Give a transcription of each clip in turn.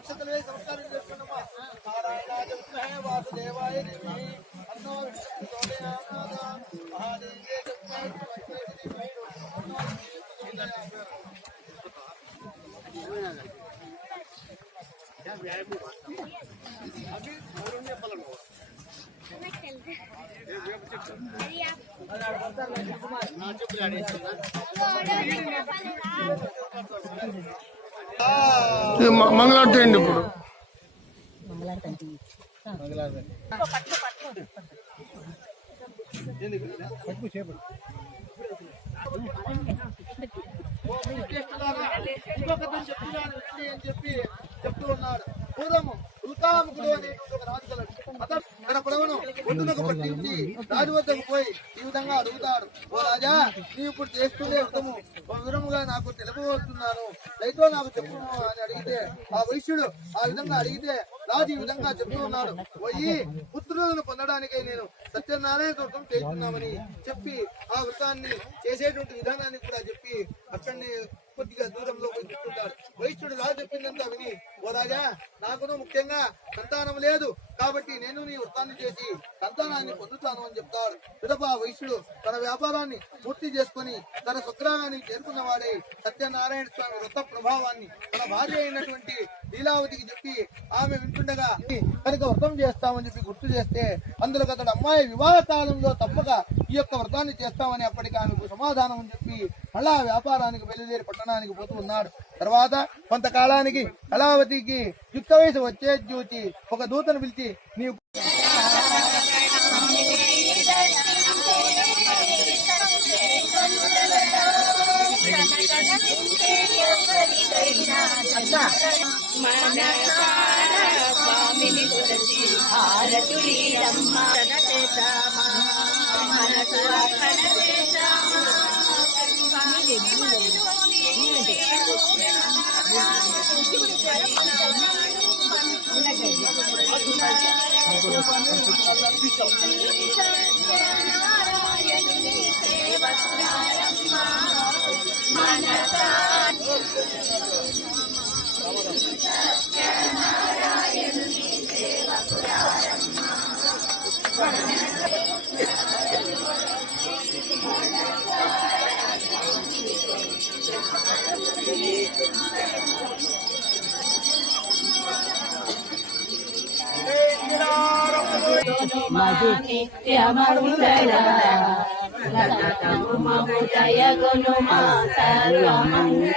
అక్షతలు వేసి నమస్కారం చేసుకున్నామా నారాయణాయ విద్మహే వాసుదేవాయ ధీమహి తన్నో విష్ణుః ప్రచోదయాత్ మహాదేవ్యే విద్మహే విష్ణువే ధీమహి తన్నో విష్ణుః ప్రచోదయాత్ ఇది మ- మంగళారతి అండి ఇప్పుడు. చెప్పి చెప్తూ ఉన్నాడు. పూర్వము ఉల్కాముకుడు అనేటువంటి రాజు కలడు తన పొడవును ఒడ్డునకు పట్టించి రాజు వద్దకు పోయి ఈ విధంగా అడుగుతాడు. ఓ రాజా నీ ఇప్పుడు చేస్తుండే వ్రతము ఓ విధముగా నాకు తెలుపబోతున్నాను. దయతో నాకు చెప్పు అని అడిగితే ఆ వైశ్యుడు ఆ విధంగా అడిగితే రాజు ఈ విధంగా చెప్తూ ఉన్నాడు. పోయి పుత్రులను పొందడానికై నేను సత్యనారాయణ వ్రతం చేస్తున్నామని చెప్పి ఆ వ్రతాన్ని చేసేటువంటి విధానాన్ని కూడా చెప్పి అక్కడనే కొద్దిగా దూరంలో కూర్చుంటాడు. వైశ్యుడు రాజు చెప్పిందంతా విని ఓ రాజా నాకును ముఖ్యంగా సంతానం లేదు. కాబట్టి నేను నీ వృత్తాన్ని చేసి సంతానాన్ని పొందుతాను అని చెప్తాడు. పిదప వైశ్యుడు తన వ్యాపారాన్ని పూర్తి చేసుకుని తన స్వగ్రామానికి చేరుకున్న వాడై సత్యనారాయణ స్వామి వృత్త ప్రభావాన్ని తన భార్య అయినటువంటి లీలావతికి చెప్పి ఆమె వింటుండగా కనుక వ్రతం చేస్తామని చెప్పి గుర్తు చేస్తే అందులో అతడు అమ్మాయి వివాహ కాలంలో తప్పక ఈ యొక్క వ్రతాన్ని చేస్తామని అప్పటికి ఆమెకు సమాధానం అని చెప్పి మళ్ళా వ్యాపారానికి బయలుదేరి పట్టణానికి పోతూ ఉన్నాడు. తర్వాత కొంతకాలానికి కళావతికి యుక్త వయసు వచ్చే చూచి ఒక దూతను పిలిచి నీవు స్వామిని కొలసి హారతులీలమ్మ Thank you. నిత్యమంగళ సతతము మము జయగును మా సర్వమంగళ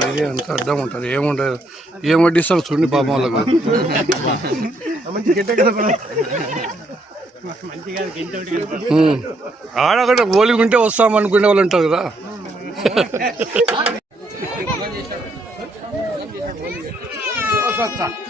మీరే అంత అడ్డం ఉంటుంది. ఏముండదు ఏం వడ్డిస్తాం చూడండి పాపం వాళ్ళకు. ఆడక్కడ ఓలిగా ఉంటే వస్తాం అనుకునే వాళ్ళు ఉంటారు కదా.